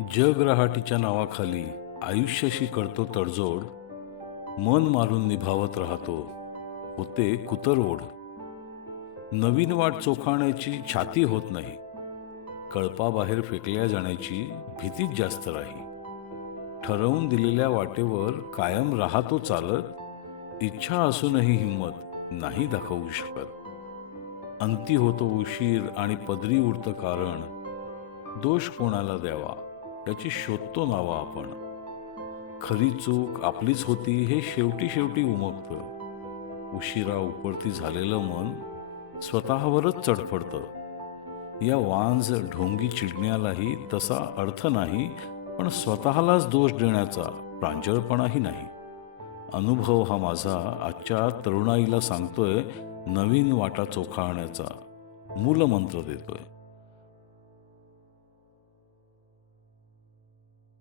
जगराहाटीच्या नावाखाली आयुष्याशी करतो तडजोड, मन मारून निभावत राहतो, होते कुतरओढ. नवीन वाट चोखाळण्याची छाती होत नाही, कळपाबाहेर फेकल्या जाण्याची भीतीच जास्त राही. ठरवून दिलेल्या वाटेवर कायम राहतो चालत, इच्छा असूनही हिंमत नाही दाखवू शकत. अंती होतो उशीर आणि पदरी उरतं कारण, दोष कोणाला द्यावा याची शोधतो नावा आपण. खरी चूक आपलीच होती हे शेवटी शेवटी उमगतं. उशिरा उपरती झालेलं मन स्वतःवरच चढफडतं. या वांज ढोंगी चिडण्यालाही तसा अर्थ नाही, पण स्वतःलाच दोष देण्याचा प्रांजळपणाही नाही. अनुभव हा माझा आजच्या तरुणाईला सांगतोय, नवीन वाटा चोखाळण्याचा मूलमंत्र देतोय.